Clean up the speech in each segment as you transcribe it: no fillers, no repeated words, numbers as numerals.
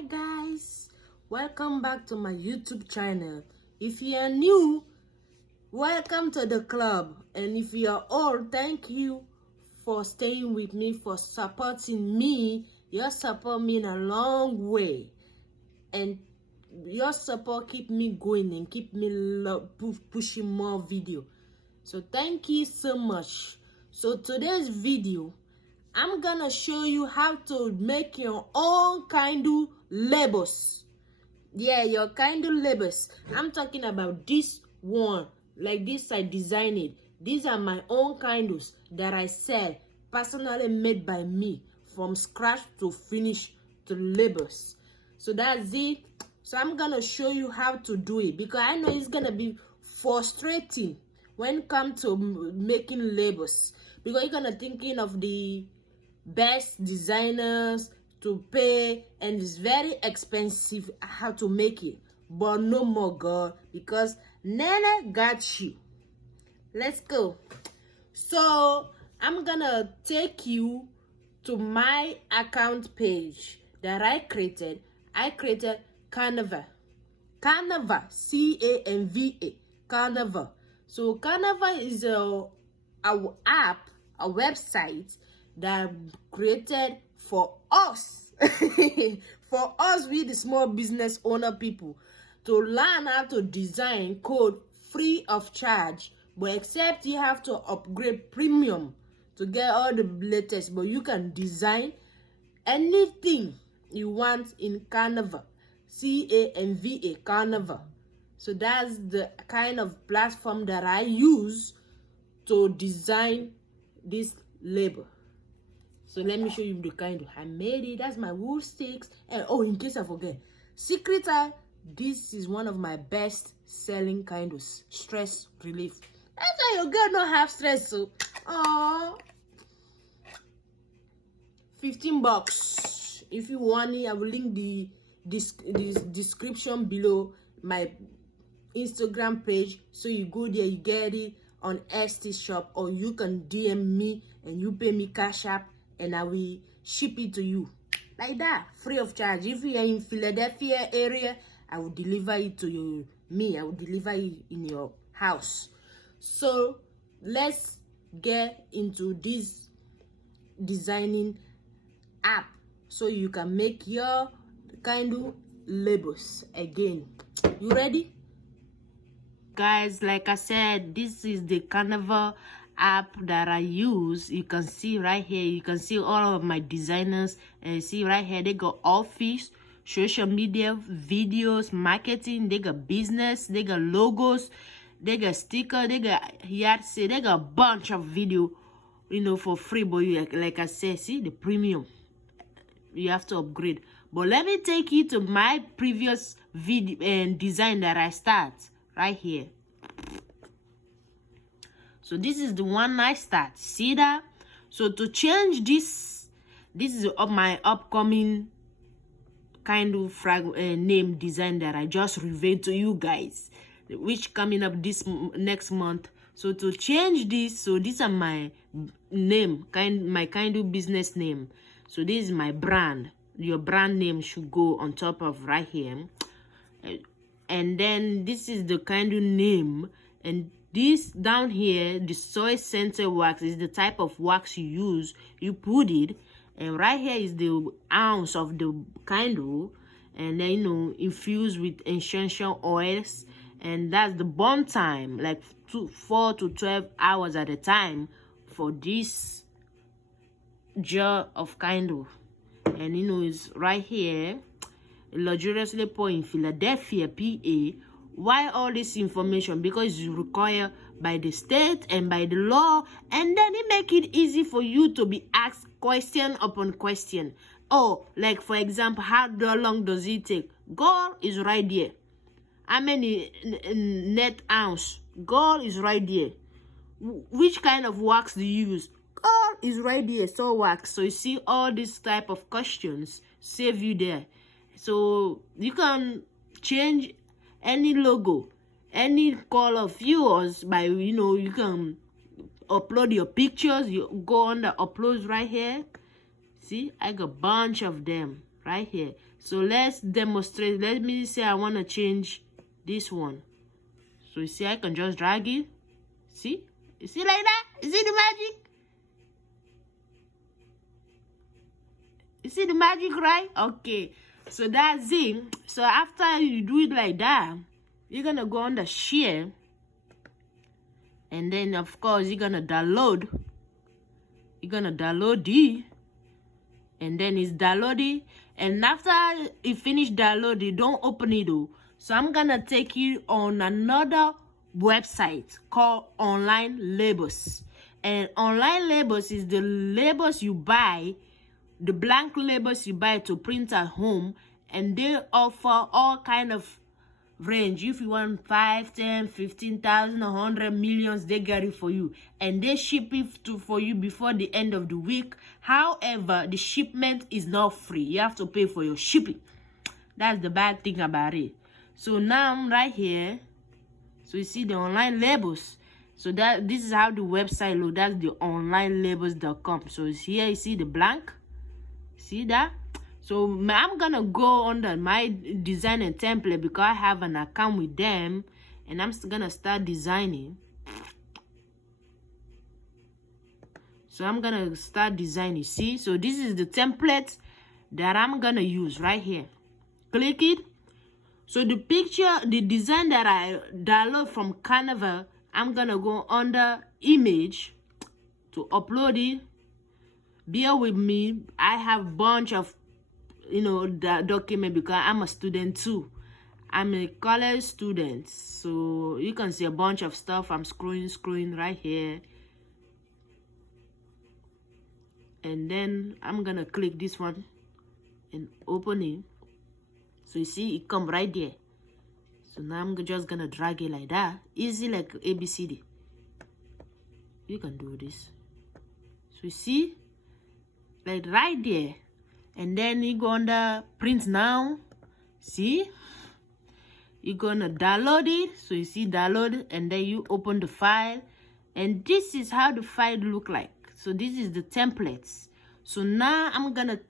Hi guys, welcome back to my YouTube channel. If you are new, welcome to the club, and if you are old, thank you for staying with me, for supporting me. Your support means a long way, and your support keep me going and keep me pushing more video. So thank you so much. So today's video, I'm gonna show you how to make your own candle labels. Yeah, your candle labels. I'm talking about this one. Like this, I designed it. These are my own candles that I sell, personally made by me, from scratch to finish to labels. So that's it. So I'm gonna show you how to do it, because I know it's gonna be frustrating when it comes to making labels, because you're gonna thinking of the best designers to pay, and it's very expensive how to make it. But no more, girl, because Nene got you. Let's go. So I'm gonna take you to my account page that I created. Canva, Canva, Canva. So Canva is a app, a website that created for us for us, we the small business owner people, to learn how to design code free of charge. But except you have to upgrade premium to get all the latest, but you can design anything you want in Canva. Canva, Canva. So that's the kind of platform that I use to design this label. So let me show you the kind I made it. That's my wool sticks. And oh, in case I forget, secret, this is one of my best selling candles. Stress relief. That's why your girl don't have stress. So, $15. If you want it, I will link the description below my Instagram page. So you go there, you get it on Etsy shop, or you can DM me and you pay me Cash App, and I will ship it to you like that, free of charge. If you are in Philadelphia area, I will deliver it to you. I will deliver it in your house. So let's get into this designing app so you can make your candle labels again. You ready? Guys, like I said, this is the Canva app that I use. You can see right here, you can see all of my designers, and see right here they got office, social media, videos, marketing, they got business, they got logos, they got sticker, they got yard sale, they got a bunch of video, for free. But like I said, see the premium, you have to upgrade. But let me take you to my previous video and design that I start right here. So this is the one I start. See that? So to change this is my upcoming kind of name design that I just revealed to you guys, which coming up this next month. So to change this, so these are my name, my kind of business name. So this is my brand. Your brand name should go on top of right here. And then this is the kind of name, and this down here, the soy center wax, is the type of wax you use. You put it, and right here is the ounce of the candle, and then infused with essential oils, and that's the burn time, like 4 to 12 hours at a time for this jar of candle. And it's right here, luxuriously poured in Philadelphia, PA. Why all this information? Because it's required by the state and by the law, and then it make it easy for you to be asked question upon question. Oh, like for example, how long does it take? Gold is right there. How many net ounce? Gold is right there. Which kind of wax do you use? Gold is right there. So wax. So you see all these type of questions save you there. So you can change any logo, any color of yours by, you can upload your pictures. You go on the uploads right here. See, I got a bunch of them right here. So let's demonstrate. Let me say I want to change this one. So you see, I can just drag it. See? You see like that? You see the magic? You see the magic, right? Okay. So that's it. So after you do it like that, you're going to go on the share. And then, of course, you're going to download. You're going to download it. And then it's downloaded. And after you finish downloading, don't open it though. So I'm going to take you on another website called Online Labels. And Online Labels is the labels you buy, the blank labels you buy to print at home. And they offer all kind of range. If you want 5, 10, 15,000, 100 millions, they get it for you. And they ship it for you before the end of the week. However, the shipment is not free. You have to pay for your shipping. That's the bad thing about it. So now I'm right here. So you see the Online Labels. So this is how the website looks. That's the onlinelabels.com. So here you see the blank. See that? So I'm gonna go under my design and template because I have an account with them, and I'm gonna start designing. So I'm gonna start designing. See, so this is the template that I'm gonna use right here. Click it. So the picture, the design that I download from Canva, I'm gonna go under image to upload it. Bear with me. I have a bunch of that document because I'm a student too. I'm a college student, so you can see a bunch of stuff. I'm scrolling right here, and then I'm gonna click this one and open it. So you see it come right there. So now I'm just gonna drag it like that, easy like ABCD. You can do this. So you see, like right there. And then you go under print now. See? You're gonna download it. So you see download, and then you open the file. And this is how the file look like. So this is the templates. So now I'm gonna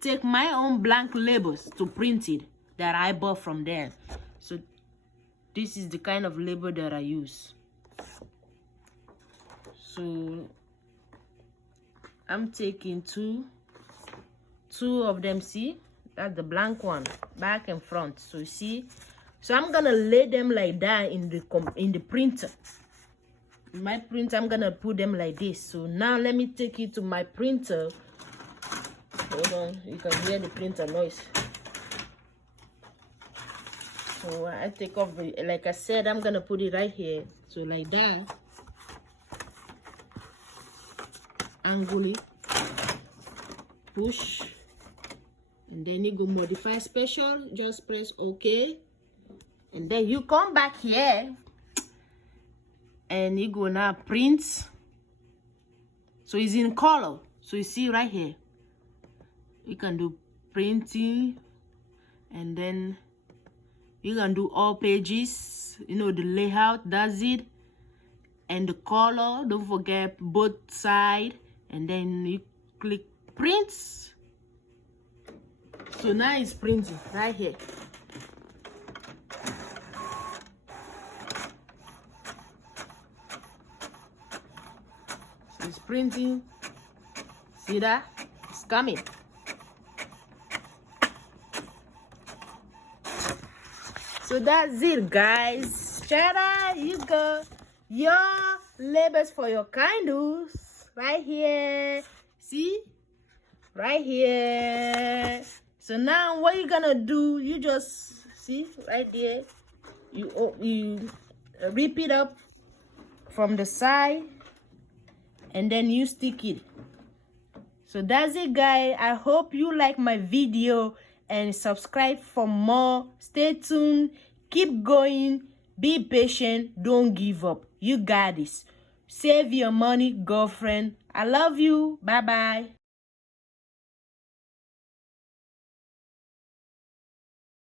take my own blank labels to print it that I bought from them. So this is the kind of label that I use. So I'm taking two of them. See, that's the blank one, back and front. So you see, so I'm gonna lay them like that in the printer. In my printer, I'm gonna put them like this. So now let me take it to my printer. Hold on, you can hear the printer noise. So I take off the, like I said, I'm gonna put it right here. So like that, angle it, push. And then you go modify special, just press OK. And then you come back here and you go now print. So it's in color. So you see right here. You can do printing, and then you can do all pages, the layout, that's it. And the color, don't forget both sides. And then you click print. So now it's printing right here. So it's printing. See that? It's coming. So that's it, guys. Shada, you go. Your labels for your candles right here. See? Right here. So now what you're gonna do, you just see right there, you rip it up from the side and then you stick it. So that's it, guys. I hope you like my video and subscribe for more. Stay tuned, keep going, be patient, don't give up. You got this. Save your money, girlfriend. I love you. Bye bye.